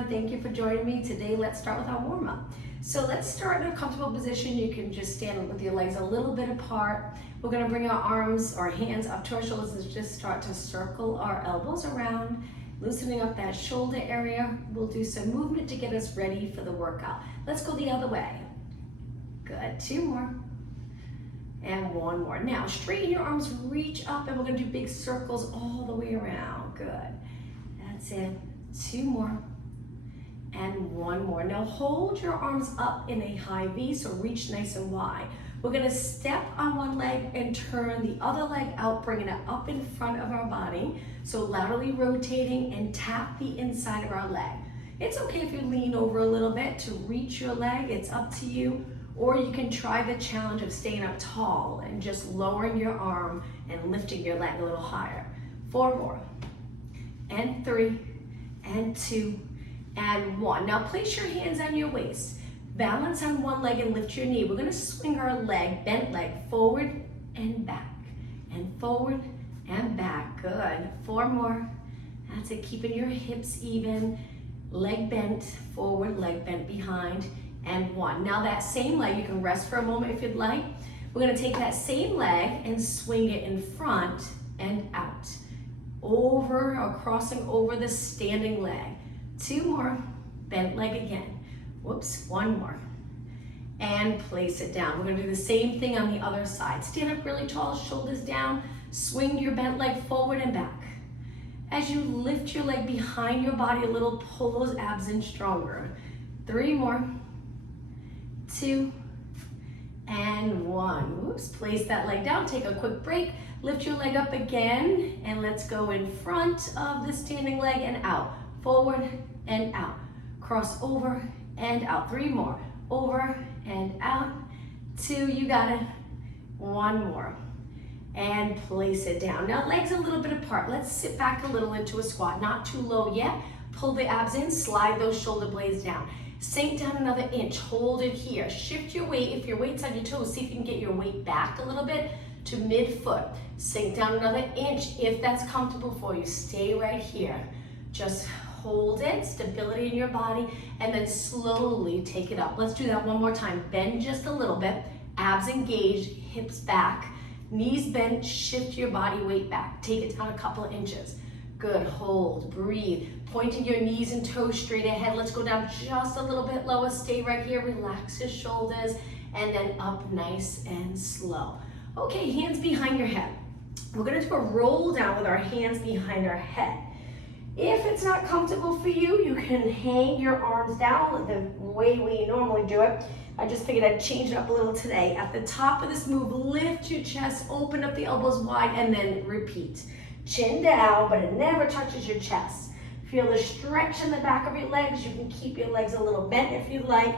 everyone. Thank you for joining me today. Let's start with our warm-up. So let's start in a comfortable position. You can just stand with your legs a little bit apart. We're going to bring our arms or hands up to our shoulders and just start to circle our elbows around, loosening up that shoulder area. We'll do some movement to get us ready for the workout. Let's go the other way. Good, 2 more. And 1 more. Now straighten your arms, reach up, and we're going to do big circles all the way around. Good. That's it. 2 more. And 1 more. Now hold your arms up in a high V, so reach nice and wide. We're going to step on one leg and turn the other leg out, bringing it up in front of our body. So laterally rotating and tap the inside of our leg. It's okay if you lean over a little bit to reach your leg. It's up to you. Or you can try the challenge of staying up tall and just lowering your arm and lifting your leg a little higher. 4 more. And 3. And 2. And 1. Now place your hands on your waist. Balance on one leg and lift your knee. We're going to swing our leg, bent leg, forward and back. And forward and back. Good. 4 more. That's it. Keeping your hips even. Leg bent forward, leg bent behind. And 1. Now that same leg, you can rest for a moment if you'd like. We're going to take that same leg and swing it in front and out. Over or crossing over the standing leg. 2 more. Bent leg again. Whoops, 1 more. And place it down. We're going to do the same thing on the other side. Stand up really tall, shoulders down. Swing your bent leg forward and back. As you lift your leg behind your body a little, pull those abs in stronger. 3 more. 2 and 1. Whoops, place that leg down, take a quick break, lift your leg up again, and let's go in front of the standing leg and out, forward and out, cross over and out. 3 more, over and out. 2, you got it. 1 more, and place it down. Now legs a little bit apart. Let's sit back a little into a squat, not too low yet. Pull the abs in, slide those shoulder blades down. Sink down another inch, hold it here. Shift your weight, if your weight's on your toes, see if you can get your weight back a little bit to mid-foot. Sink down another inch if that's comfortable for you. Stay right here. Just hold it, stability in your body, and then slowly take it up. Let's do that one more time. Bend just a little bit, abs engaged, hips back, knees bent, shift your body weight back. Take it down a couple of inches. Good, hold, breathe. Pointing your knees and toes straight ahead. Let's go down just a little bit lower. Stay right here, relax your shoulders, and then up nice and slow. Okay, hands behind your head. We're gonna do a roll down with our hands behind our head. If it's not comfortable for you, you can hang your arms down the way we normally do it. I just figured I'd change it up a little today. At the top of this move, lift your chest, open up the elbows wide, and then repeat. Chin down, but it never touches your chest. Feel the stretch in the back of your legs. You can keep your legs a little bent if you like.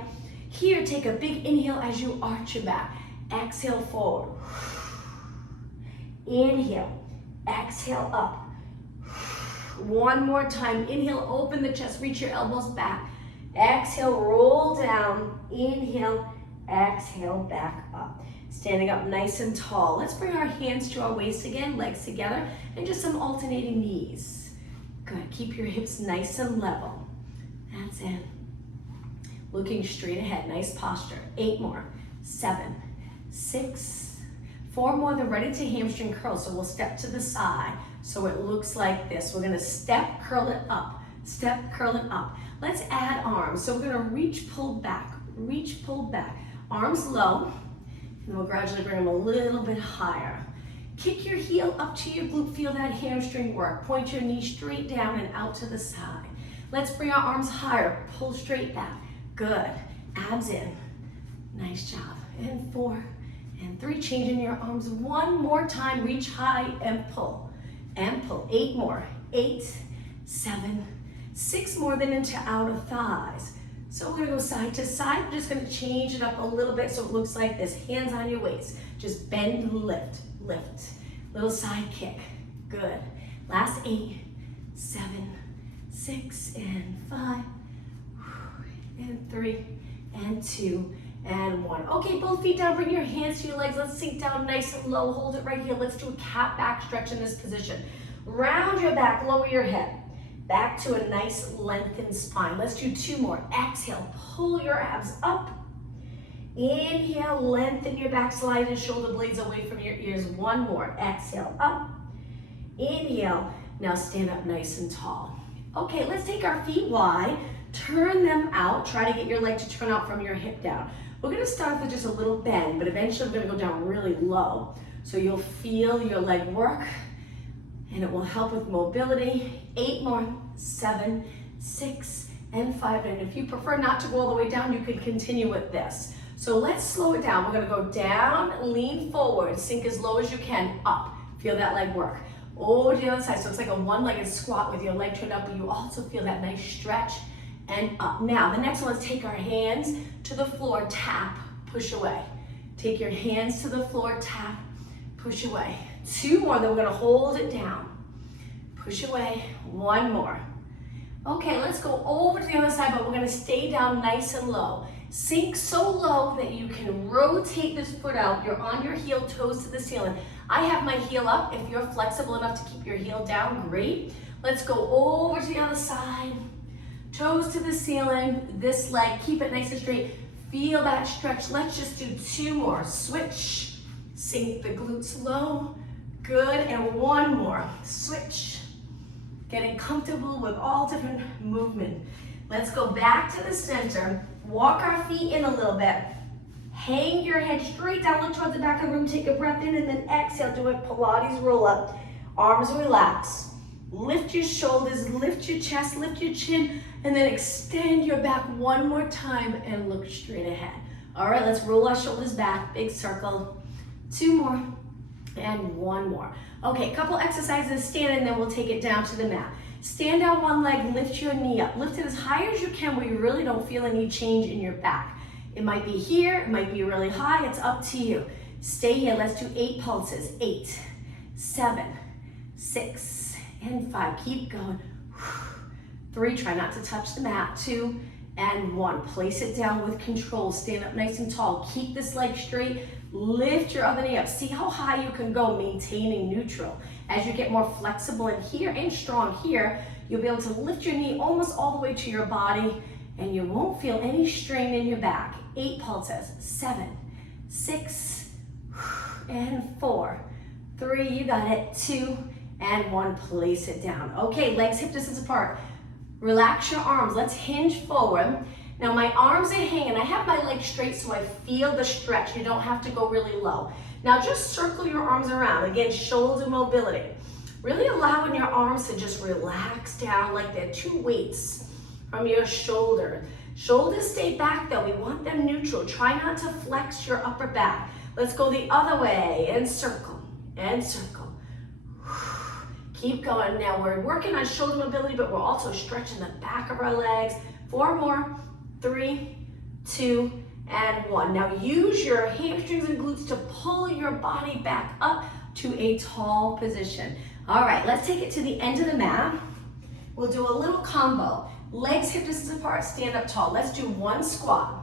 Here, take a big inhale as you arch your back. Exhale forward. Inhale, exhale up. 1 more time. Inhale, open the chest, reach your elbows back. Exhale, roll down. Inhale, exhale, back up. Standing up nice and tall. Let's bring our hands to our waist again, legs together, and just some alternating knees. Good, keep your hips nice and level. That's it. Looking straight ahead, nice posture. 8 more, 7, 6, 4 more. They're ready to hamstring curl, so we'll step to the side so it looks like this. We're gonna step, curl it up, step, curl it up. Let's add arms. So we're gonna reach, pull back, reach, pull back. Arms low, and we'll gradually bring them a little bit higher. Kick your heel up to your glute, feel that hamstring work. Point your knee straight down and out to the side. Let's bring our arms higher, pull straight back. Good, abs in, nice job. And 4 and 3, changing your arms 1 more time, reach high and pull. And pull, 8 more, 8, 7, 6 more, then into outer thighs. So we're gonna go side to side. We're just gonna change it up a little bit so it looks like this. Hands on your waist. Just bend and lift, lift. Little side kick, good. Last 8, 7, 6, and 5, and 3, and 2, and 1. Okay, both feet down, bring your hands to your legs. Let's sink down nice and low. Hold it right here. Let's do a cat back stretch in this position. Round your back, lower your head. back to a nice lengthened spine. Let's do 2 more. Exhale, pull your abs up. Inhale, lengthen your back, slide your shoulder blades away from your ears. 1 more. Exhale, up. Inhale. Now stand up nice and tall. Okay, let's take our feet wide, turn them out. Try to get your leg to turn out from your hip down. We're gonna start with just a little bend, but eventually we're gonna go down really low. So you'll feel your leg work, and it will help with mobility. 8 more, 7, 6, and 5. And if you prefer not to go all the way down, you can continue with this. So let's slow it down. We're gonna go down, lean forward, sink as low as you can, up. Feel that leg work. Over to the other side, so it's like a one-legged squat with your leg turned up, but you also feel that nice stretch and up. Now, the next one, let's take our hands to the floor, tap, push away. Take your hands to the floor, tap, push away. 2 more, then we're gonna hold it down. Push away, 1 more. Okay, let's go over to the other side, but we're gonna stay down nice and low. Sink so low that you can rotate this foot out. You're on your heel, toes to the ceiling. I have my heel up. If you're flexible enough to keep your heel down, great. Let's go over to the other side. Toes to the ceiling, this leg, keep it nice and straight. Feel that stretch. Let's just do 2 more. Switch, sink the glutes low. Good, and 1 more. Switch. Getting comfortable with all different movement. Let's go back to the center. Walk our feet in a little bit. Hang your head straight down, look towards the back of the room, take a breath in, and then exhale, do a Pilates roll up. Arms relax. Lift your shoulders, lift your chest, lift your chin, and then extend your back 1 more time and look straight ahead. All right, let's roll our shoulders back, big circle. 2 more, and 1 more. Okay, a couple exercises, stand, and then we'll take it down to the mat. Stand down one leg, lift your knee up. Lift it as high as you can where you really don't feel any change in your back. It might be here, it might be really high, it's up to you. Stay here, let's do 8 pulses. 8, 7, 6, and 5. Keep going. 3, try not to touch the mat. 2, and 1. Place it down with control. Stand up nice and tall. Keep this leg straight. Lift your other knee up. See how high you can go, maintaining neutral. As you get more flexible in here and strong here, you'll be able to lift your knee almost all the way to your body, and you won't feel any strain in your back. 8 pulses. 7, 6, and 4, 3, you got it. 2, and 1, place it down. Okay, legs hip distance apart. Relax your arms. Let's hinge forward. Now my arms are hanging. I have my legs straight so I feel the stretch. You don't have to go really low. Now just circle your arms around. Again, shoulder mobility. Really allowing your arms to just relax down like they're 2 weights from your shoulder. Shoulders stay back though. We want them neutral. Try not to flex your upper back. Let's go the other way and circle and circle. Keep going. Now we're working on shoulder mobility, but we're also stretching the back of our legs. 4 more. 3, 2, and 1. Now use your hamstrings and glutes to pull your body back up to a tall position. All right, let's take it to the end of the mat. We'll do a little combo. Legs hip distance apart, stand up tall. Let's do 1 squat.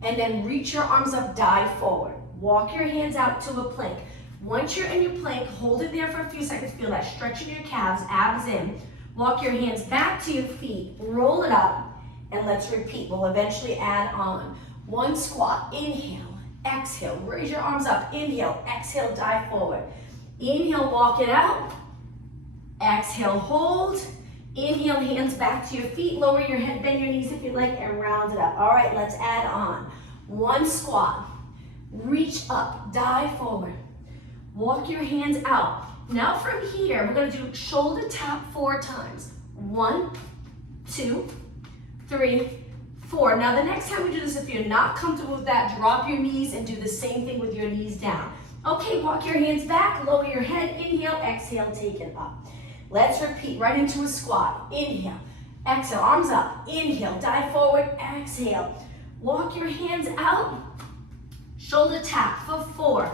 And then reach your arms up, dive forward. Walk your hands out to a plank. Once you're in your plank, hold it there for a few seconds. Feel that stretch in your calves, abs in. Walk your hands back to your feet, roll it up. And let's repeat. We'll eventually add on. 1 squat. Inhale, exhale. Raise your arms up. Inhale, exhale, dive forward. Inhale, walk it out. Exhale, hold. Inhale, hands back to your feet. Lower your head, bend your knees if you like, and round it up. All right, let's add on. 1 squat. Reach up, dive forward. Walk your hands out. Now from here, we're going to do shoulder tap 4 times. 1, 2, 3, 4. Now the next time we do this, if you're not comfortable with that, drop your knees and do the same thing with your knees down. Okay, walk your hands back, lower your head, inhale, exhale, take it up. Let's repeat right into a squat. Inhale, exhale, arms up, inhale, dive forward, exhale. Walk your hands out, shoulder tap for 4,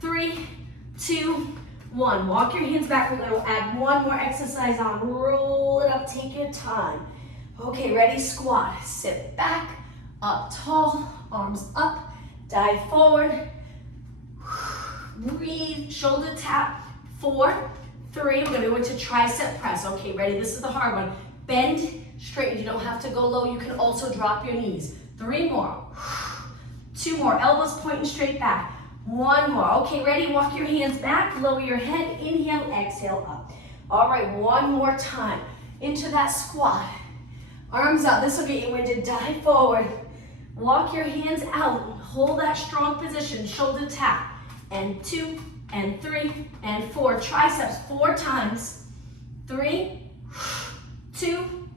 3, 2, 1. Walk your hands back. We're going to add 1 more exercise on. Roll it up, take your time. Okay, ready, squat. Sit back, up tall, arms up, dive forward. Breathe, shoulder tap. 4, 3. We're gonna go into tricep press. Okay, ready? This is the hard one. Bend, straighten. You don't have to go low. You can also drop your knees. 3 more. 2 more. Elbows pointing straight back. 1 more. Okay, ready? Walk your hands back. Lower your head. Inhale, exhale, up. All right, 1 more time. Into that squat. Arms out. This will get you winded. Dive forward. Walk your hands out. Hold that strong position. Shoulder tap. And 2, and 3, and 4. Triceps 4 times. 3, 2,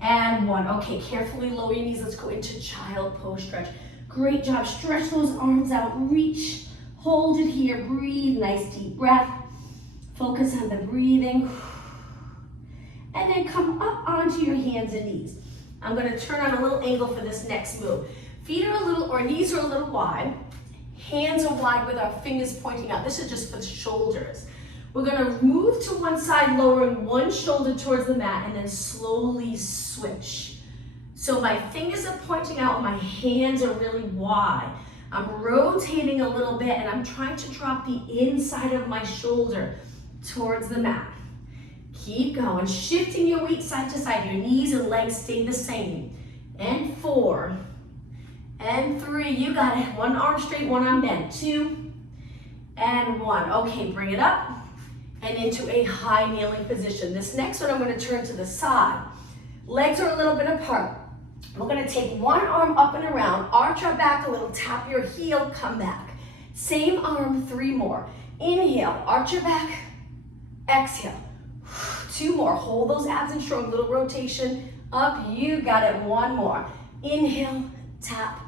and 1. Okay, carefully lower your knees. Let's go into child pose stretch. Great job. Stretch those arms out. Reach. Hold it here. Breathe. Nice deep breath. Focus on the breathing. And then come up onto your hands and knees. I'm going to turn on a little angle for this next move. Feet are a little, or knees are a little wide. Hands are wide with our fingers pointing out. This is just for the shoulders. We're gonna move to one side, lowering one shoulder towards the mat, and then slowly switch. So my fingers are pointing out, my hands are really wide. I'm rotating a little bit, and I'm trying to drop the inside of my shoulder towards the mat. Keep going, shifting your weight side to side. Your knees and legs stay the same. And 4, and 3, you got it. 1 arm straight, 1 arm bent. 2, and 1. Okay, bring it up and into a high kneeling position. This next one, I'm going to turn to the side. Legs are a little bit apart. We're going to take 1 arm up and around, arch our back a little, tap your heel, come back. Same arm, 3 more. Inhale, arch your back, exhale. 2 more, hold those abs in strong, little rotation. Up, you got it. 1 more. Inhale, tap,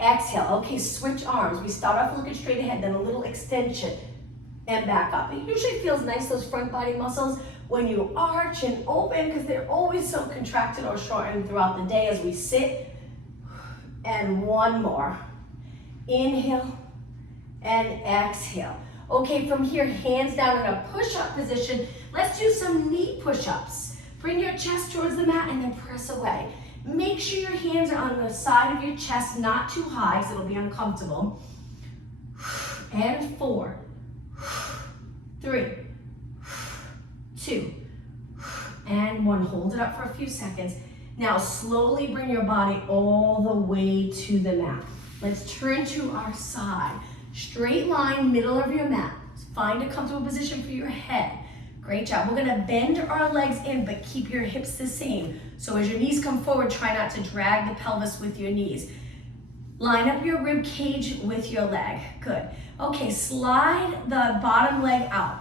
exhale. Okay, switch arms. We start off looking straight ahead, then a little extension and back up. It usually feels nice, those front body muscles, when you arch and open, because they're always so contracted or shortened throughout the day as we sit. And 1 more. Inhale and exhale. Okay, from here, hands down in a push-up position. Let's do some knee push-ups. Bring your chest towards the mat and then press away. Make sure your hands are on the side of your chest, not too high, so it'll be uncomfortable. And 4, 3, 2, and 1. Hold it up for a few seconds. Now slowly bring your body all the way to the mat. Let's turn to our side. Straight line, middle of your mat. Find a comfortable position for your head. Great job. We're gonna bend our legs in, but keep your hips the same. So as your knees come forward, try not to drag the pelvis with your knees. Line up your rib cage with your leg. Good. Okay, slide the bottom leg out.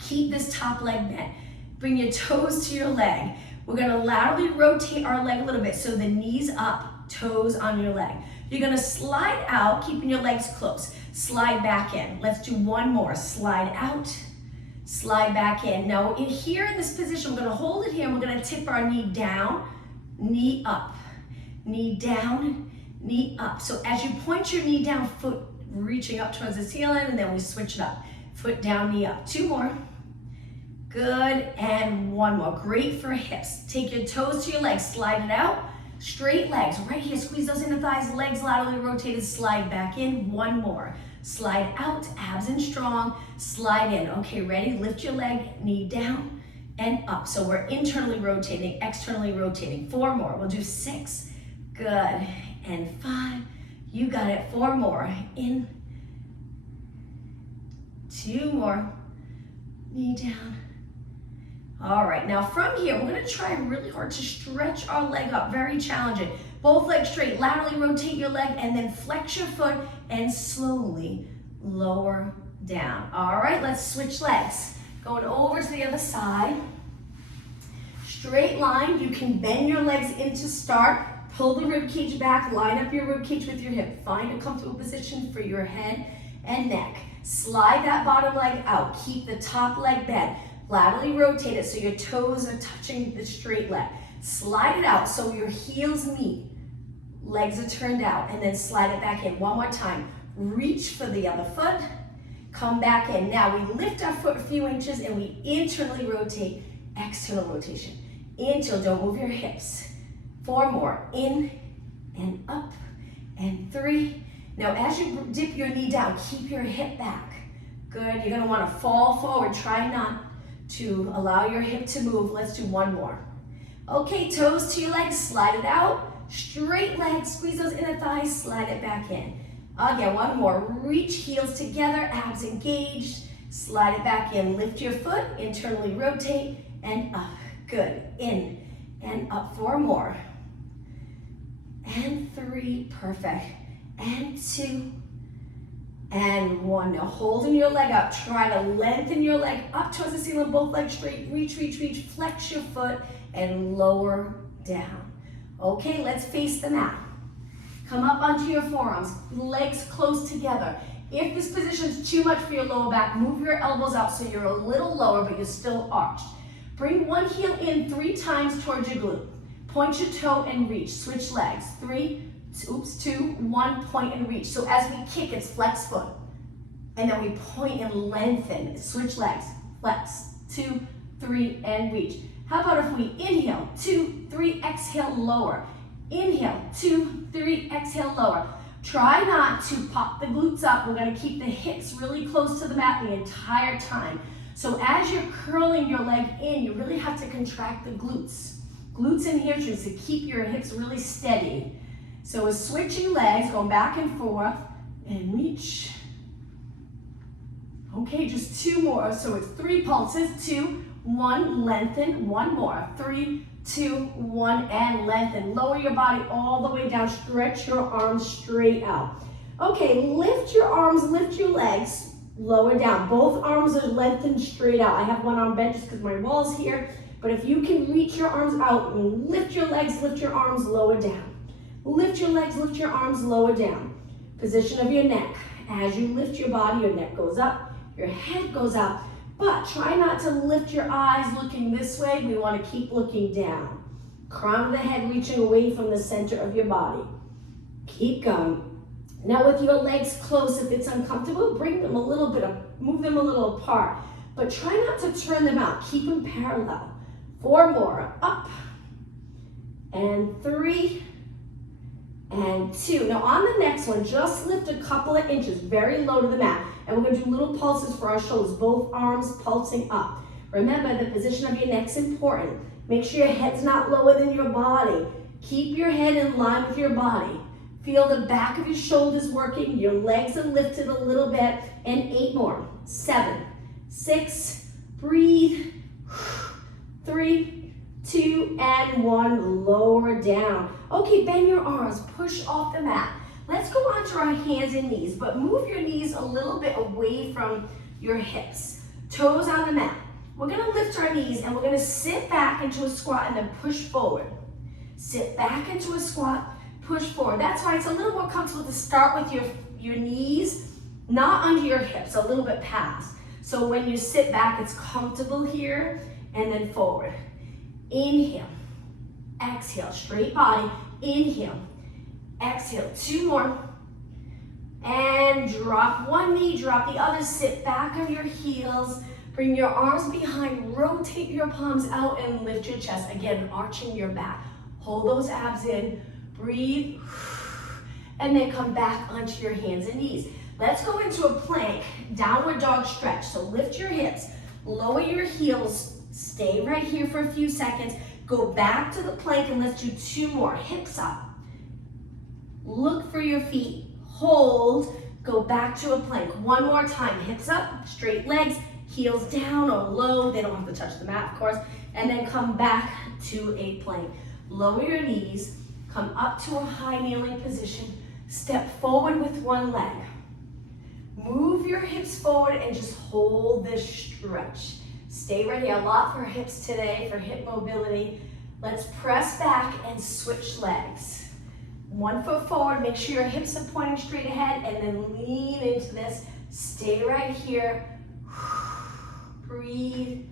Keep this top leg bent. Bring your toes to your leg. We're gonna laterally rotate our leg a little bit, so the knees up, toes on your leg. You're gonna slide out, keeping your legs close. Slide back in. Let's do 1 more. Slide out, slide back in. Now here in this position, we're gonna hold it here, and we're gonna tip our knee down, knee up, knee down, knee up. So as you point your knee down, foot reaching up towards the ceiling, and then we switch it up. Foot down, knee up. 2 more. Good, and 1 more. Great for hips. Take your toes to your legs, slide it out. Straight legs, right here, squeeze those inner thighs, legs laterally rotated, slide back in. 1 more. Slide out, abs in strong, slide in. Okay, ready? Lift your leg, knee down and up. So we're internally rotating, externally rotating. 4 more. We'll do 6. Good. And 5. You got it. 4 more. In. 2 more. Knee down. All right, now from here, we're gonna try really hard to stretch our leg up, very challenging. Both legs straight, laterally rotate your leg, and then flex your foot and slowly lower down. All right, let's switch legs. Going over to the other side. Straight line, you can bend your legs in to start, pull the rib cage back, line up your rib cage with your hip. Find a comfortable position for your head and neck. Slide that bottom leg out, keep the top leg bent. Laterally rotate it so your toes are touching the straight leg. Slide it out so your heels meet. Legs are turned out, and then slide it back in. 1 more time. Reach for the other foot. Come back in. Now we lift our foot a few inches and we internally rotate. External rotation. Internal, don't move your hips. 4 more. In and up and 3. Now as you dip your knee down, keep your hip back. Good. You're going to want to fall forward. Try not to allow your hip to move. Let's do one more. Okay, toes to your legs, slide it out. Straight legs, squeeze those inner thighs, slide it back in. Again, one more. Reach heels together, abs engaged. Slide it back in. Lift your foot, internally rotate, and up. Good. In and up. 4 more. And 3. Perfect. And 2. And 1. Now holding your leg up. Try to lengthen your leg up towards the ceiling. Both legs straight. Reach, reach, reach. Flex your foot and lower down. Okay, let's face the mat. Come up onto your forearms. Legs close together. If this position is too much for your lower back, move your elbows out so you're a little lower, but you're still arched. Bring one heel in 3 times towards your glute. Point your toe and reach. Switch legs. 3, 2, 1, point and reach. So as we kick, it's flex foot. And then we point and lengthen. Switch legs. Flex. 2, 3, and reach. How about if we inhale, 2, 3, exhale, lower. Inhale, 2, 3, exhale, lower. Try not to pop the glutes up. We're gonna keep the hips really close to the mat the entire time. So as you're curling your leg in, you really have to contract the glutes. Glutes and hamstrings to keep your hips really steady. So we're switching legs, going back and forth, and reach. Okay, just 2 more. So it's 3 pulses, 2, 1, lengthen, 1 more. 3, 2, 1, and lengthen. Lower your body all the way down. Stretch your arms straight out. Okay, lift your arms, lift your legs. Lower down. Both arms are lengthened straight out. I have one arm bent just because my wall's here. But if you can reach your arms out and lift your legs, lift your arms, lower down. Lift your legs, lift your arms, lower down. Position of your neck. As you lift your body, your neck goes up, your head goes up. But try not to lift your eyes looking this way. We want to keep looking down. Crown of the head reaching away from the center of your body. Keep going. Now with your legs close, if it's uncomfortable, bring them a little bit, move them a little apart. But try not to turn them out. Keep them parallel. 4 more. Up. And 3. And 2. Now on the next one, just lift a couple of inches, very low to the mat. And we're going to do little pulses for our shoulders, both arms pulsing up. Remember, the position of your neck's important. Make sure your head's not lower than your body. Keep your head in line with your body. Feel the back of your shoulders working. Your legs are lifted a little bit. And 8 more. 7, 6, breathe. 3, 2, and 1. Lower down. Okay, bend your arms. Push off the mat. Let's go onto our hands and knees, but move your knees a little bit away from your hips. Toes on the mat. We're gonna lift our knees and we're gonna sit back into a squat and then push forward. Sit back into a squat, push forward. That's why it's a little more comfortable to start with your knees, not under your hips, a little bit past. So when you sit back, it's comfortable here and then forward. Inhale, exhale, straight body, inhale. Exhale, 2 more. And drop one knee, drop the other. Sit back on your heels. Bring your arms behind. Rotate your palms out and lift your chest. Again, arching your back. Hold those abs in. Breathe. And then come back onto your hands and knees. Let's go into a plank, downward dog stretch. So lift your hips. Lower your heels. Stay right here for a few seconds. Go back to the plank and let's do 2 more. Hips up. Look for your feet, hold, go back to a plank. 1 more time, hips up, straight legs, heels down or low. They don't have to touch the mat, of course. And then come back to a plank. Lower your knees, come up to a high kneeling position. Step forward with one leg. Move your hips forward and just hold this stretch. Stay right here. A lot for hips today, for hip mobility. Let's press back and switch legs. 1 foot forward, make sure your hips are pointing straight ahead, and then lean into this. Stay right here. Breathe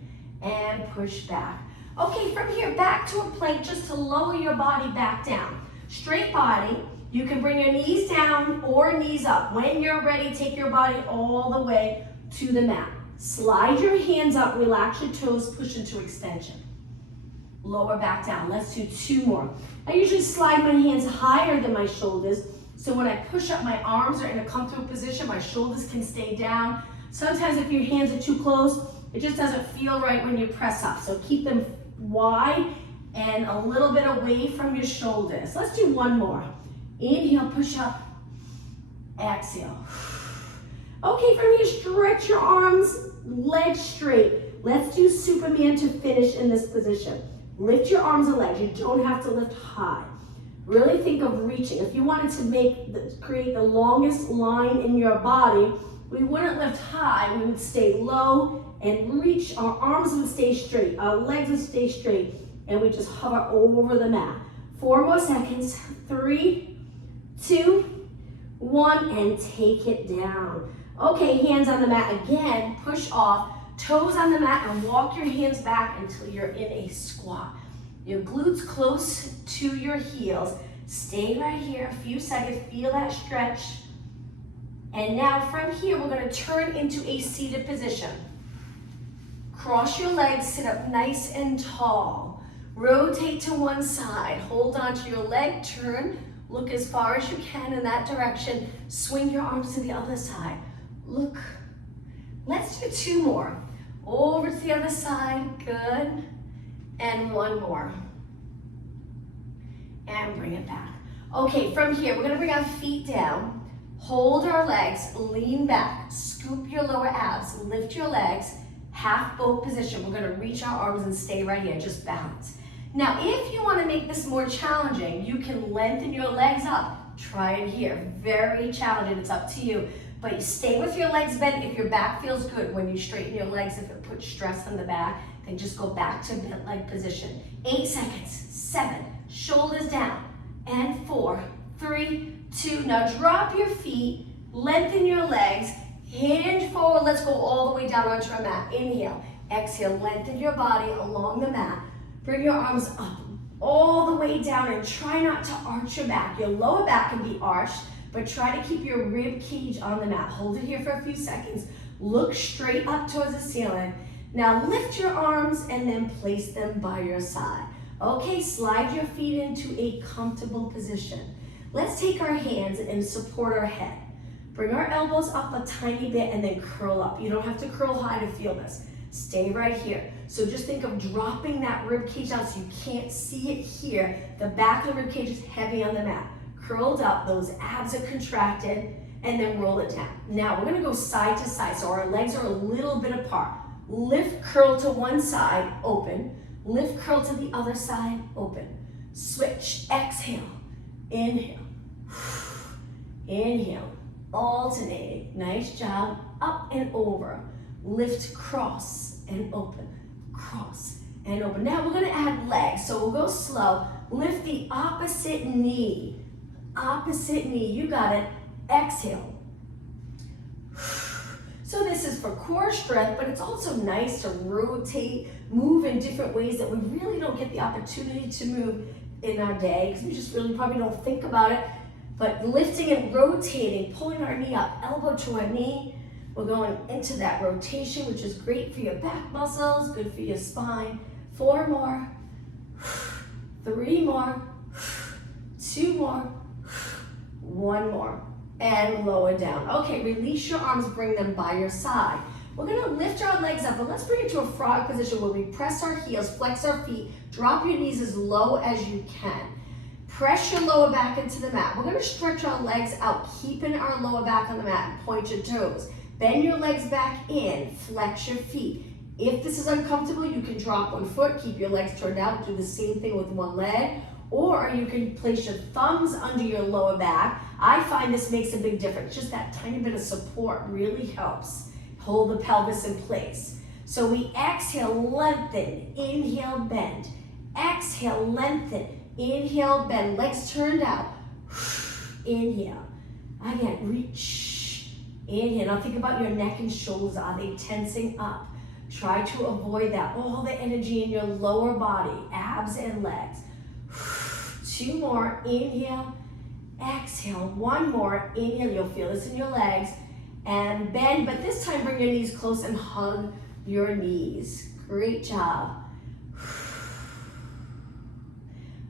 and push back. Okay, from here, back to a plank just to lower your body back down. Straight body, you can bring your knees down or knees up. When you're ready, take your body all the way to the mat. Slide your hands up, relax your toes, push into extension. Lower back down. Let's do 2 more. I usually slide my hands higher than my shoulders, so when I push up, my arms are in a comfortable position, my shoulders can stay down. Sometimes if your hands are too close, It just doesn't feel right when you press up. So keep them wide and a little bit away from your shoulders. Let's do one more. Inhale, push up. Exhale. Okay, from here, stretch your arms, legs straight. Let's do Superman to finish in this position. Lift your arms and legs. You don't have to lift high. Really think of reaching. If you wanted to create the longest line in your body, we wouldn't lift high. We would stay low and reach. Our arms would stay straight. Our legs would stay straight. And we just hover over the mat. 4 more seconds. 3, 2, 1, and take it down. Okay, hands on the mat again. Push off. Toes on the mat and walk your hands back until you're in a squat. Your glutes close to your heels. Stay right here a few seconds. Feel that stretch. And now from here, we're going to turn into a seated position. Cross your legs, sit up nice and tall. Rotate to one side. Hold on to your leg, turn. Look as far as you can in that direction. Swing your arms to the other side. Look. Let's do 2 more. Over to the other side, good. And 1 more. And bring it back. Okay, from here, we're gonna bring our feet down. Hold our legs, lean back, scoop your lower abs, lift your legs, half boat position. We're gonna reach our arms and stay right here, just balance. Now, if you wanna make this more challenging, you can lengthen your legs up. Try it here, very challenging, it's up to you. But you stay with your legs bent if your back feels good. When you straighten your legs, if it puts stress on the back, then just go back to bent leg position. 8 seconds, 7, shoulders down, and 4, 3, 2. Now drop your feet, lengthen your legs, hinge forward. Let's go all the way down onto our mat. Inhale, exhale, lengthen your body along the mat. Bring your arms up all the way down and try not to arch your back. Your lower back can be arched, but try to keep your rib cage on the mat. Hold it here for a few seconds. Look straight up towards the ceiling. Now lift your arms and then place them by your side. Okay, slide your feet into a comfortable position. Let's take our hands and support our head. Bring our elbows up a tiny bit and then curl up. You don't have to curl high to feel this. Stay right here. So just think of dropping that rib cage out so you can't see it here. The back of the rib cage is heavy on the mat. Curled up, those abs are contracted, and then roll it down. Now we're gonna go side to side, so our legs are a little bit apart. Lift, curl to one side, open. Lift, curl to the other side, open. Switch, exhale, inhale, inhale, alternating. Nice job, up and over. Lift, cross, and open. Cross, and open. Now we're gonna add legs, so we'll go slow. Lift the opposite knee. Opposite knee, you got it. Exhale. So this is for core strength, but it's also nice to rotate, move in different ways that we really don't get the opportunity to move in our day, because we just really probably don't think about it. But lifting and rotating, pulling our knee up, elbow to our knee. We're going into that rotation, which is great for your back muscles, good for your spine. 4 more, 3 more, 2 more, 1 more, and lower down. Okay, release your arms, bring them by your side. We're gonna lift our legs up, but let's bring it to a frog position where we press our heels, flex our feet, drop your knees as low as you can. Press your lower back into the mat. We're gonna stretch our legs out, keeping our lower back on the mat, and point your toes. Bend your legs back in, flex your feet. If this is uncomfortable, you can drop one foot, keep your legs turned out, do the same thing with one leg. Or you can place your thumbs under your lower back. I find this makes a big difference. Just that tiny bit of support really helps hold the pelvis in place. So we exhale, lengthen, inhale, bend. Exhale, lengthen, inhale, bend. Legs turned out. Inhale. Again, reach. Inhale. Now think about your neck and shoulders. Are they tensing up? Try to avoid that. All the energy in your lower body, abs and legs. 2 more, inhale, exhale. 1 more, inhale, you'll feel this in your legs, and bend, but this time bring your knees close and hug your knees. Great job.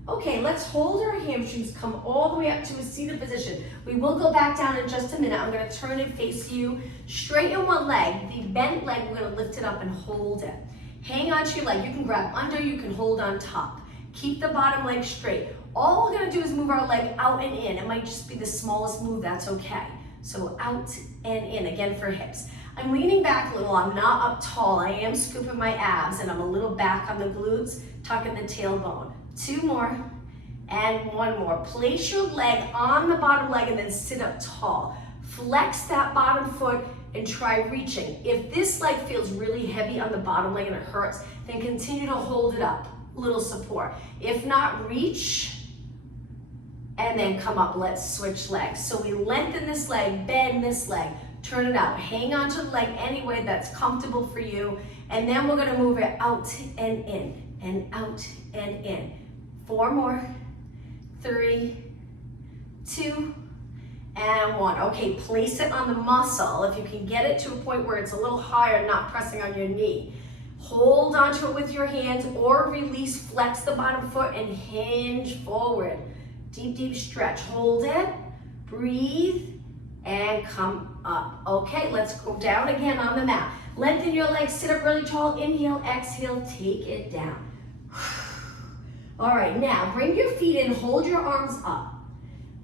Okay, let's hold our hamstrings, come all the way up to a seated position. We will go back down in just a minute. I'm gonna turn and face you. Straighten one leg, the bent leg, we're gonna lift it up and hold it. Hang on to your leg. You can grab under, you can hold on top. Keep the bottom leg straight. All we're gonna do is move our leg out and in. It might just be the smallest move, that's okay. So out and in, again for hips. I'm leaning back a little, I'm not up tall. I am scooping my abs and I'm a little back on the glutes, tucking the tailbone. 2 more and 1 more. Place your leg on the bottom leg and then sit up tall. Flex that bottom foot and try reaching. If this leg feels really heavy on the bottom leg and it hurts, then continue to hold it up, little support. If not, reach and then come up. Let's switch legs. So we lengthen this leg, bend this leg, turn it out. Hang on to the leg any way that's comfortable for you. And then we're gonna move it out and in, and out and in. 4 more, 3, 2, and 1. Okay, place it on the muscle. If you can get it to a point where it's a little higher, not pressing on your knee. Hold onto it with your hands or release, flex the bottom foot and hinge forward. Deep, deep stretch. Hold it, breathe, and come up. Okay, let's go down again on the mat. Lengthen your legs, sit up really tall. Inhale, exhale, take it down. All right, now bring your feet in, hold your arms up.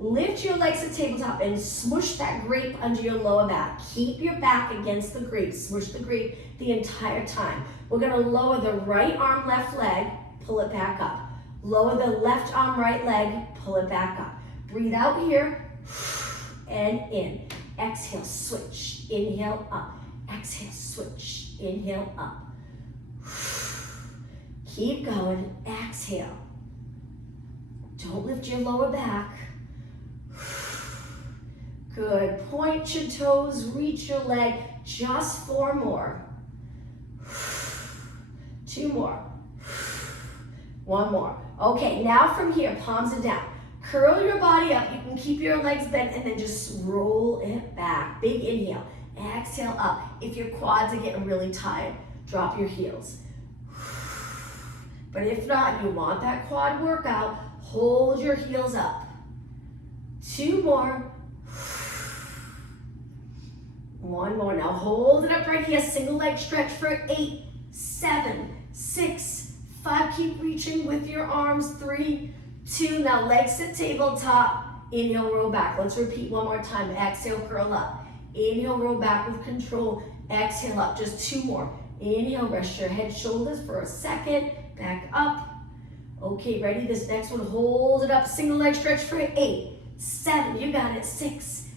Lift your legs to tabletop and smoosh that grape under your lower back. Keep your back against the grape. Smoosh the grape the entire time. We're gonna lower the right arm, left leg, pull it back up. Lower the left arm, right leg, pull it back up. Breathe out here and in. Exhale, switch, inhale up. Exhale, switch, inhale up. Keep going, exhale. Don't lift your lower back. Good, point your toes, reach your leg, just 4 more. 2 more. 1 more. Okay, now from here, palms are down. Curl your body up, you can keep your legs bent and then just roll it back. Big inhale, exhale up. If your quads are getting really tired, drop your heels. But if not, you want that quad workout, hold your heels up. 2 more. 1 more. Now hold it up right here. Single leg stretch for 8, 7, 6, 5. Keep reaching with your arms. 3, 2. Now legs to tabletop. Inhale, roll back. Let's repeat 1 more time. Exhale, curl up. Inhale, roll back with control. Exhale up. Just 2 more. Inhale, rest your head, shoulders for a second. Back up. Okay, ready? This next one, hold it up. Single leg stretch for 8, 7. You got it. 6,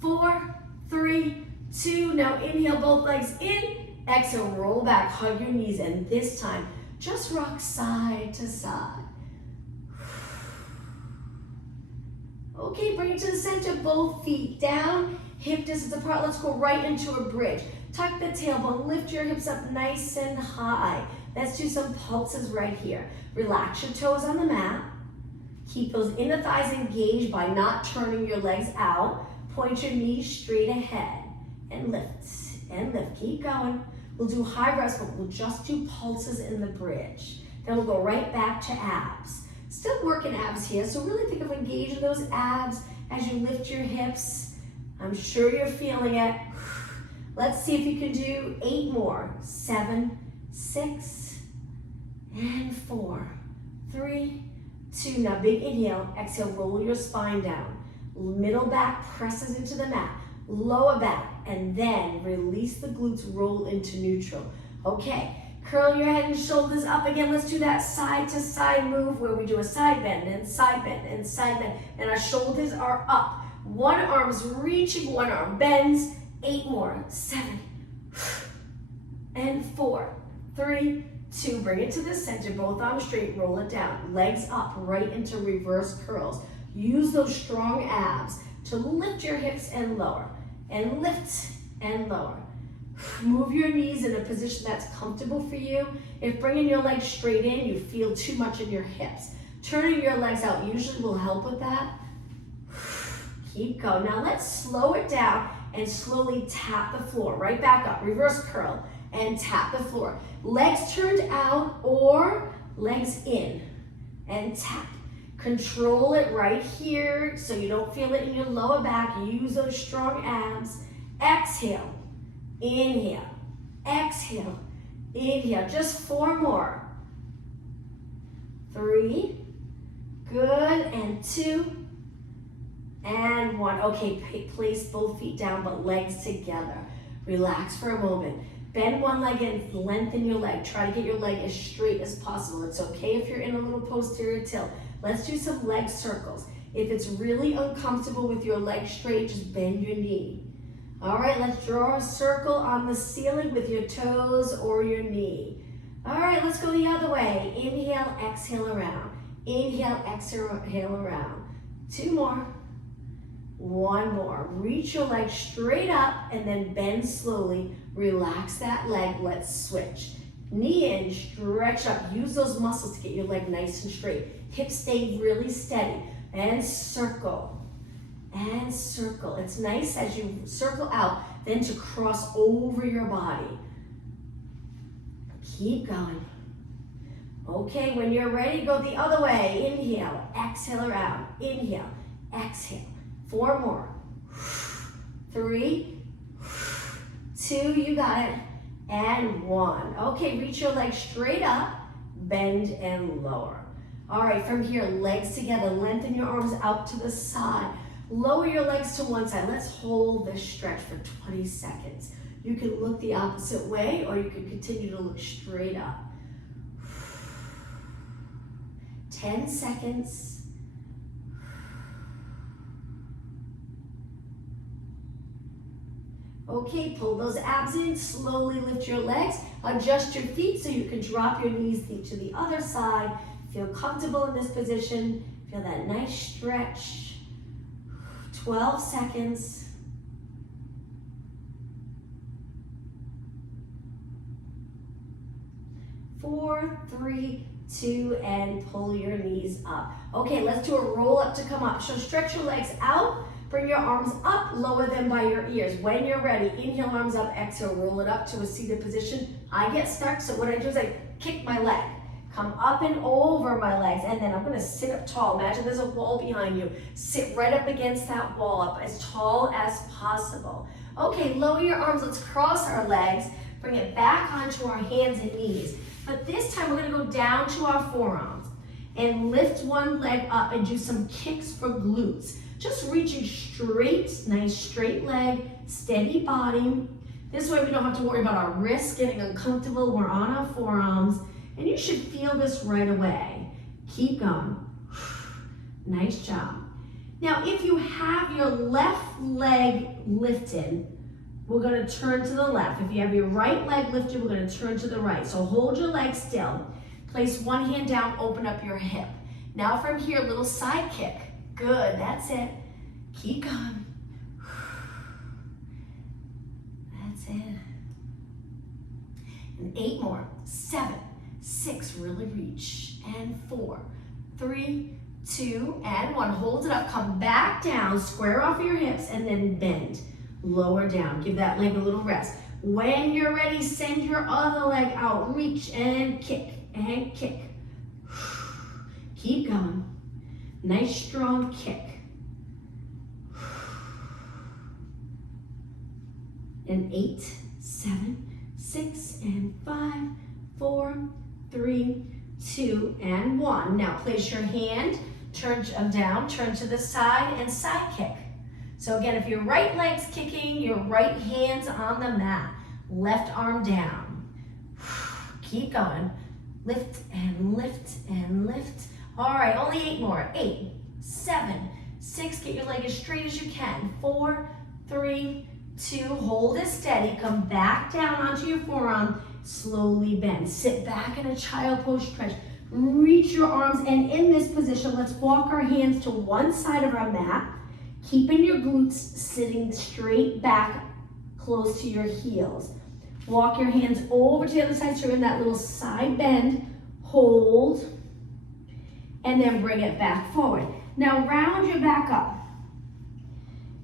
4, 3, 2. Now inhale, both legs in. Exhale, roll back, hug your knees, and this time, just rock side to side. Okay, bring it to the center, both feet down, hip distance apart. Let's go right into a bridge. Tuck the tailbone, lift your hips up nice and high. Let's do some pulses right here. Relax your toes on the mat. Keep those inner thighs engaged by not turning your legs out. Point your knees straight ahead and lift and lift. Keep going. We'll do high rest, but we'll just do pulses in the bridge. Then we'll go right back to abs. Still working abs here, so really think of engaging those abs as you lift your hips. I'm sure you're feeling it. Let's see if you can do 8 more. 7, 6, and 4, 3, 2. Now big inhale, exhale, roll your spine down. Middle back presses into the mat. Lower back, and then release the glutes, roll into neutral. Okay, curl your head and shoulders up again. Let's do that side to side move where we do a side bend and side bend and side bend, and our shoulders are up. One arm's reaching, one arm bends. 8 more. 7, and 4, 3, 2. Bring it to the center, both arms straight, roll it down. Legs up, right into reverse curls. Use those strong abs to lift your hips and lower, and lift and lower. Move your knees in a position that's comfortable for you. If bringing your legs straight in, you feel too much in your hips. Turning your legs out usually will help with that. Keep going. Now let's slow it down and slowly tap the floor. Right back up, reverse curl, and tap the floor. Legs turned out or legs in. and tap. Control it right here so you don't feel it in your lower back. Use those strong abs. Exhale, inhale, exhale, inhale. Just 4 more. 3, good, and 2, and 1. Okay, place both feet down but legs together. Relax for a moment. Bend one leg and lengthen your leg. Try to get your leg as straight as possible. It's okay if you're in a little posterior tilt. Let's do some leg circles. If it's really uncomfortable with your leg straight, just bend your knee. All right, let's draw a circle on the ceiling with your toes or your knee. All right, let's go the other way. Inhale, exhale around. Inhale, exhale around. 2 more. 1 more. Reach your leg straight up and then bend slowly. Relax that leg. Let's switch. Knee in, stretch up. Use those muscles to get your leg nice and straight. Hips stay really steady. And circle. And circle. It's nice as you circle out, then to cross over your body. Keep going. Okay, when you're ready, go the other way. Inhale, exhale around. Inhale, exhale. 4 more. 3, 2, you got it. And 1. Okay, reach your legs straight up, bend and lower. All right, from here, legs together. Lengthen your arms out to the side. Lower your legs to one side. Let's hold this stretch for 20 seconds. You can look the opposite way or you can continue to look straight up. 10 seconds. Okay, pull those abs in, slowly lift your legs, adjust your feet so you can drop your knees to the other side. Feel comfortable in this position. Feel that nice stretch. 12 seconds. 4, 3, 2, and pull your knees up. Okay, let's do a roll up to come up. So stretch your legs out, bring your arms up, lower them by your ears. When you're ready, inhale, arms up, exhale, roll it up to a seated position. I get stuck, so what I do is I kick my leg. Come up and over my legs, and then I'm gonna sit up tall. Imagine there's a wall behind you. Sit right up against that wall, up as tall as possible. Okay, lower your arms, let's cross our legs, bring it back onto our hands and knees. But this time we're gonna go down to our forearms and lift one leg up and do some kicks for glutes. Just reaching straight, nice straight leg, steady body. This way we don't have to worry about our wrists getting uncomfortable. We're on our forearms. And you should feel this right away. Keep going. Nice job. Now, if you have your left leg lifted, we're going to turn to the left. If you have your right leg lifted, we're going to turn to the right. So hold your leg still. Place one hand down, open up your hip. Now from here, little side kick. Good, that's it. Keep going. That's it. And 8 more. 7, 6, really reach, and 4, 3, 2, and 1. Hold it up, come back down, square off your hips, and then bend. Lower down, give that leg a little rest. When you're ready, send your other leg out, reach and kick, and kick. Keep going. Nice strong kick. And 8, 7, 6, and 5, 4, 3, 2, and 1. Now place your hand, turn down, turn to the side, and side kick. So again, if your right leg's kicking, your right hand's on the mat. Left arm down. Keep going. Lift and lift and lift. All right, only 8 more. 8, 7, 6, get your leg as straight as you can. 4, 3, 2, hold it steady. Come back down onto your forearm. Slowly bend. Sit back in a child pose stretch. Reach your arms, and in this position, let's walk our hands to one side of our mat, keeping your glutes sitting straight back close to your heels. Walk your hands over to the other side so you're in that little side bend. Hold, and then bring it back forward. Now round your back up.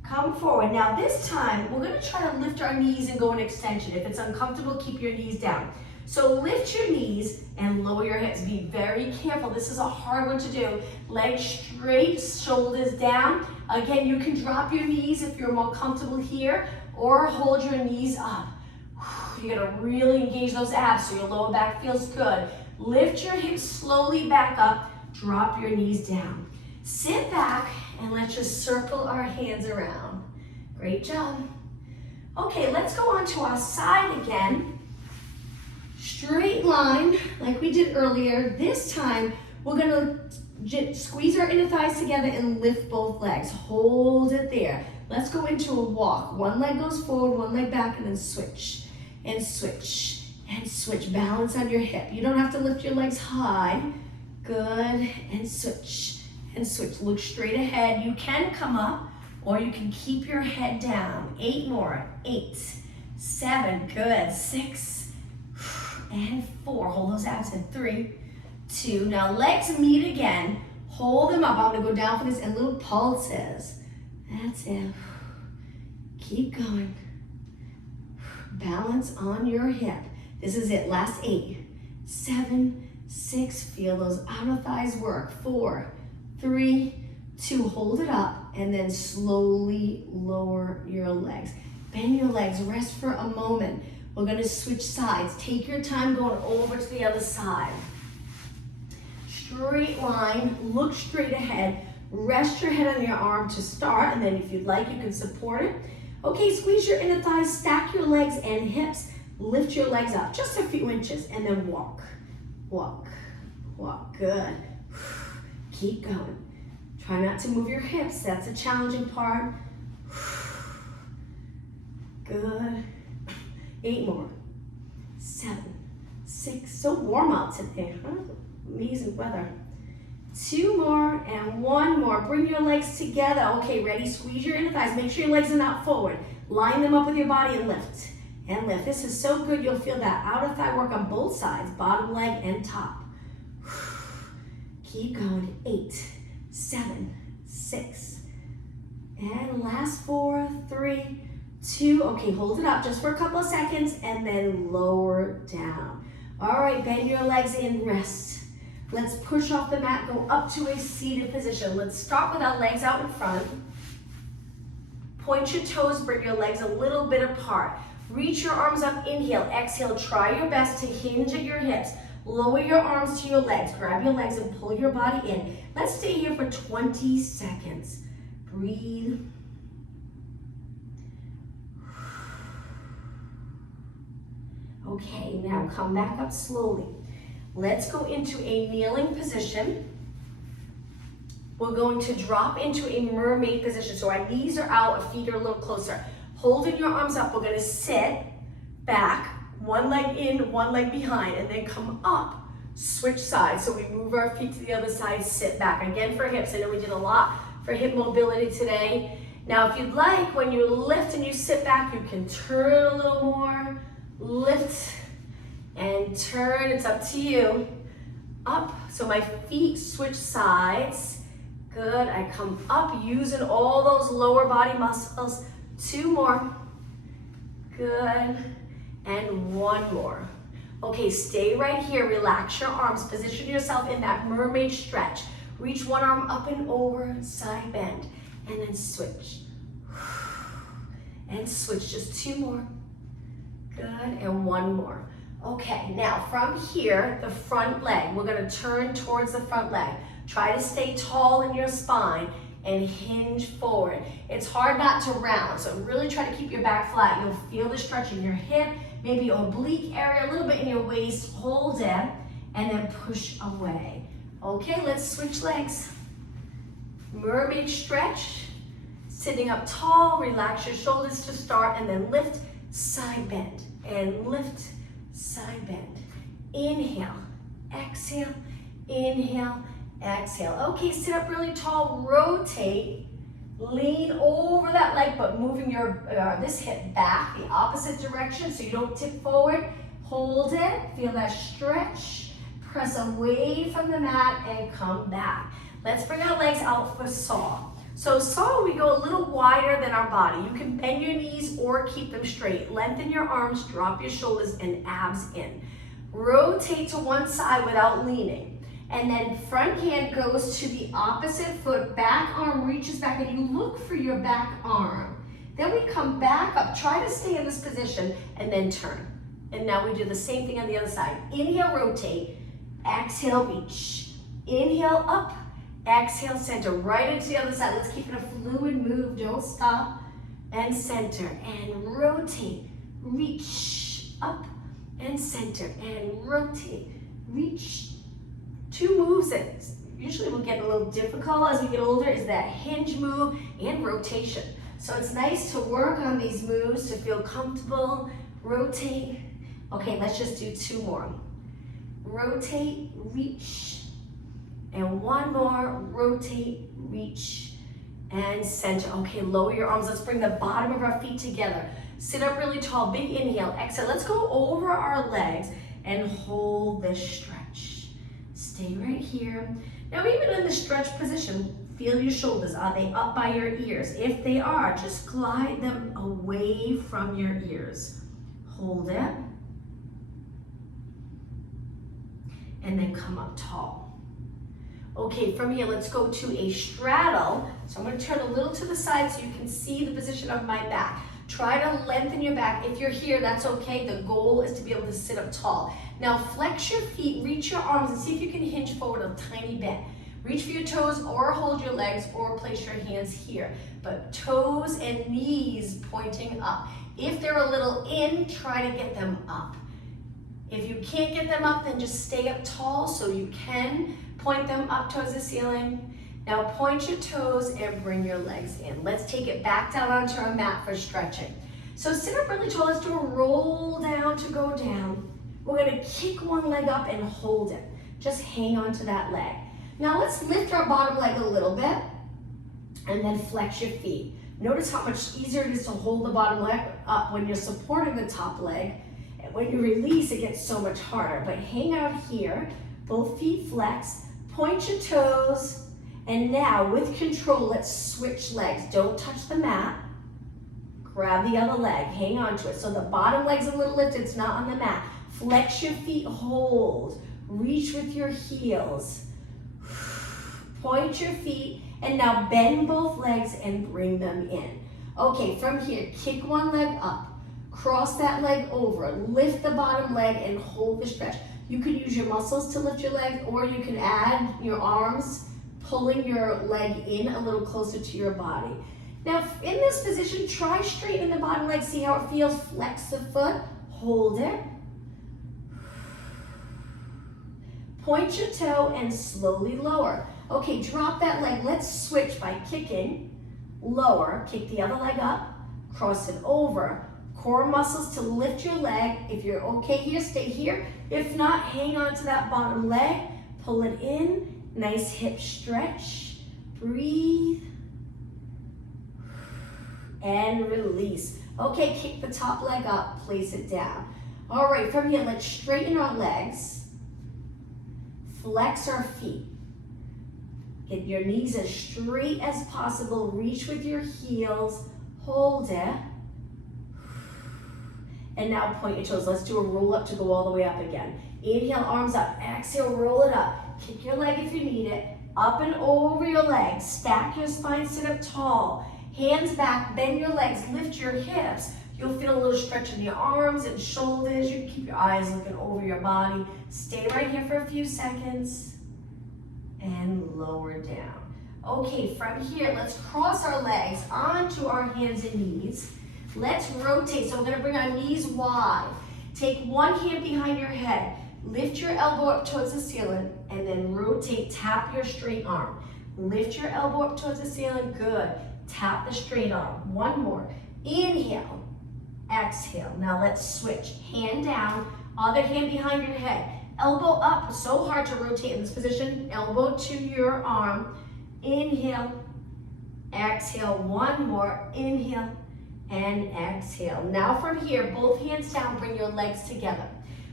Come forward. Now this time, we're gonna try to lift our knees and go in extension. If it's uncomfortable, keep your knees down. So lift your knees and lower your hips. Be very careful. This is a hard one to do. Legs straight, shoulders down. Again, you can drop your knees if you're more comfortable here, or hold your knees up. You're gonna really engage those abs so your lower back feels good. Lift your hips slowly back up, drop your knees down. Sit back and let's just circle our hands around. Great job. Okay, let's go on to our side again. Straight line, like we did earlier. This time, we're gonna squeeze our inner thighs together and lift both legs. Hold it there. Let's go into a walk. One leg goes forward, one leg back, and then switch. And switch, and switch. Balance on your hip. You don't have to lift your legs high. Good, and switch, and switch. Look straight ahead. You can come up, or you can keep your head down. 8 more, 8, 7, good, 6, and 4. Hold those abs in 3, 2. Now legs meet again. Hold them up. I'm gonna go down for this and little pulses. That's it. Keep going. Balance on your hip. This is it, last 8, 7, 6, feel those outer thighs work. 4, 3, 2, hold it up, and then slowly lower your legs. Bend your legs, rest for a moment. We're gonna switch sides. Take your time going over to the other side. Straight line, look straight ahead. Rest your head on your arm to start, and then if you'd like, you can support it. Okay, squeeze your inner thighs, stack your legs and hips, lift your legs up just a few inches, and then walk, walk, walk, good. Keep going. Try not to move your hips, that's a challenging part. Good. 8 more, 7, 6, so warm out today, huh? Amazing weather. 2 more and 1 more. Bring your legs together. Okay, ready? Squeeze your inner thighs. Make sure your legs are not forward. Line them up with your body and lift. And lift. This is so good. You'll feel that outer thigh work on both sides, bottom leg and top. Keep going. 8, 7, 6. And last 4, 3, 2. Okay, hold it up just for a couple of seconds and then lower down. All right, bend your legs in, rest. Let's push off the mat, go up to a seated position. Let's start with our legs out in front. Point your toes, bring your legs a little bit apart. Reach your arms up, inhale, exhale. Try your best to hinge at your hips. Lower your arms to your legs. Grab your legs and pull your body in. Let's stay here for 20 seconds. Breathe. Okay, now come back up slowly. Let's go into a kneeling position. We're going to drop into a mermaid position. So our knees are out, our feet are a little closer. Holding your arms up, we're gonna sit back, one leg in, one leg behind, and then come up, switch sides. So we move our feet to the other side, sit back. Again for hips, I know we did a lot for hip mobility today. Now if you'd like, when you lift and you sit back, you can turn a little more, lift, and turn, it's up to you. Up, so my feet switch sides. Good, I come up using all those lower body muscles. 2 more, good, and 1 more. Okay, stay right here, relax your arms, position yourself in that mermaid stretch. Reach one arm up and over, side bend, and then switch. And switch, just 2 more, good, and 1 more. Okay, now from here, the front leg, we're gonna turn towards the front leg. Try to stay tall in your spine and hinge forward. It's hard not to round, so really try to keep your back flat. You'll feel the stretch in your hip, maybe your oblique area, a little bit in your waist. Hold it, and then push away. Okay, let's switch legs. Mermaid stretch, sitting up tall, relax your shoulders to start, and then lift, side bend, and lift, side bend. Inhale, exhale, inhale, exhale. Okay, sit up really tall, rotate, lean over that leg, but moving your this hip back the opposite direction so you don't tip forward. Hold it, feel that stretch, press away from the mat and come back. Let's bring our legs out for saw. So saw, we go a little wider than our body. You can bend your knees or keep them straight. Lengthen your arms, drop your shoulders and abs in. rotate to one side without leaning. And then front hand goes to the opposite foot, back arm reaches back, and you look for your back arm. Then we come back up, try to stay in this position, and then turn. And now we do the same thing on the other side. Inhale, rotate, exhale, reach. Inhale, up, exhale, center, right into the other side. Let's keep it a fluid move, don't stop. And center, and rotate, reach, up, and center, and rotate, reach. 2 moves that usually will get a little difficult as we get older is that hinge move and rotation. So it's nice to work on these moves to feel comfortable. Rotate. Okay, let's just do 2 more. Rotate, reach, and 1 more. Rotate, reach, and center. Okay, lower your arms. Let's bring the bottom of our feet together. Sit up really tall, big inhale, exhale. Let's go over our legs and hold this stretch. Stay right here. Now, even in the stretch position, feel your shoulders. Are they up by your ears? If they are, just glide them away from your ears. Hold it. And then come up tall. Okay, from here, let's go to a straddle. So I'm going to turn a little to the side so you can see the position of my back. Try to lengthen your back. If you're here, that's okay. The goal is to be able to sit up tall. Now flex your feet, reach your arms, and see if you can hinge forward a tiny bit. Reach for your toes or hold your legs or place your hands here. But toes and knees pointing up. If they're a little in, try to get them up. If you can't get them up, then just stay up tall so you can point them up towards the ceiling. Now point your toes and bring your legs in. Let's take it back down onto our mat for stretching. So sit up really tall. Let's do a roll down to go down. We're going to kick one leg up and hold it. Just hang on to that leg. Now let's lift our bottom leg a little bit and then flex your feet. Notice how much easier it is to hold the bottom leg up when you're supporting the top leg. And when you release, it gets so much harder. But hang out here, both feet flex, point your toes, and now with control, let's switch legs. Don't touch the mat. Grab the other leg, hang on to it. So the bottom leg's a little lifted, it's not on the mat. Flex your feet, hold. Reach with your heels. Point your feet, and now bend both legs and bring them in. Okay, from here, kick one leg up. Cross that leg over. Lift the bottom leg and hold the stretch. You can use your muscles to lift your leg, or you can add your arms, pulling your leg in a little closer to your body. Now, in this position, try straightening the bottom leg. See how it feels? Flex the foot, hold it. Point your toe and slowly lower. Okay, drop that leg. Let's switch by kicking, lower, kick the other leg up, cross it over. Core muscles to lift your leg. If you're okay here, stay here. If not, hang on to that bottom leg, pull it in. Nice hip stretch. Breathe. And release. Okay, kick the top leg up, place it down. All right, from here, let's straighten our legs. Flex our feet. Get your knees as straight as possible. Reach with your heels. Hold it. And now point your toes. Let's do a roll up to go all the way up again. Inhale, arms up. Exhale, roll it up. Kick your leg if you need it. Up and over your legs. Stack your spine, sit up tall. Hands back, bend your legs, lift your hips. You'll feel a little stretch in your arms and shoulders. You can keep your eyes looking over your body. Stay right here for a few seconds. And lower down. Okay, from here, let's cross our legs onto our hands and knees. Let's rotate. So we're gonna bring our knees wide. Take one hand behind your head. Lift your elbow up towards the ceiling and then rotate, tap your straight arm. Lift your elbow up towards the ceiling, good. Tap the straight arm, one more. Inhale, exhale. Now let's switch, hand down, other hand behind your head. Elbow up, so hard to rotate in this position. Elbow to your arm, inhale, exhale, one more, inhale, and exhale. Now from here, both hands down, bring your legs together.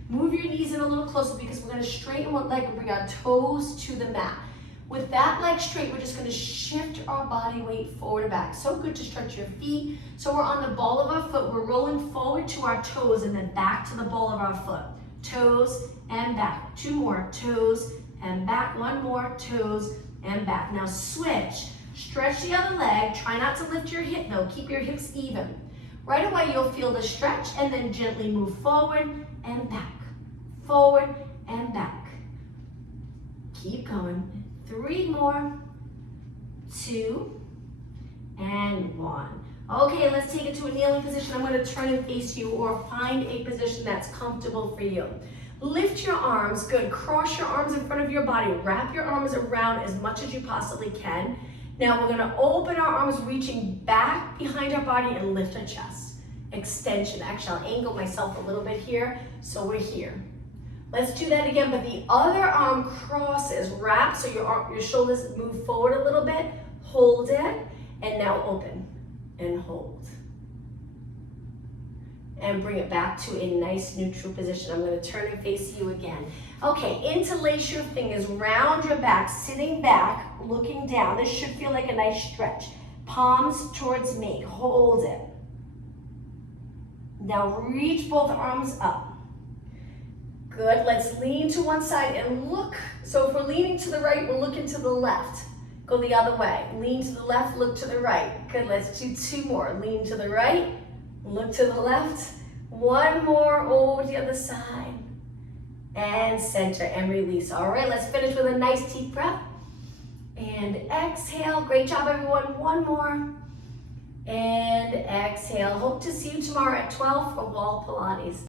Move your knees in a little closer because we're gonna straighten one leg and bring our toes to the mat. With that leg straight, we're just gonna shift our body weight forward and back. So good to stretch your feet. So we're on the ball of our foot, we're rolling forward to our toes and then back to the ball of our foot. toes, and back. 2 more, toes, and back. 1 more, toes, and back. Now switch. Stretch the other leg. Try not to lift your hip though. Keep your hips even. Right away you'll feel the stretch and then gently move forward and back. Forward and back. Keep going. 3 more, 2, and 1. Okay, let's take it to a kneeling position. I'm going to turn and face you or find a position that's comfortable for you. Lift your arms, good. Cross your arms in front of your body. Wrap your arms around as much as you possibly can. Now we're going to open our arms, reaching back behind our body and lift our chest. Extension. Actually, I'll angle myself a little bit here, so we're here. Let's do that again, but the other arm crosses, wrap, so your shoulders move forward a little bit. Hold it, and now open and hold. And bring it back to a nice neutral position. I'm going to turn and face you again. Okay, interlace your fingers, round your back, sitting back, looking down. This should feel like a nice stretch. Palms towards me, hold it. Now reach both arms up. Good, let's lean to one side and look. So if we're leaning to the right, we're looking to the left. Go the other way. Lean to the left, look to the right. Good, let's do 2 more. Lean to the right, look to the left. 1 more over the other side. And center and release. All right, let's finish with a nice deep breath. And exhale. Great job, everyone. 1 more. And exhale. Hope to see you tomorrow at 12 for Wall Pilates.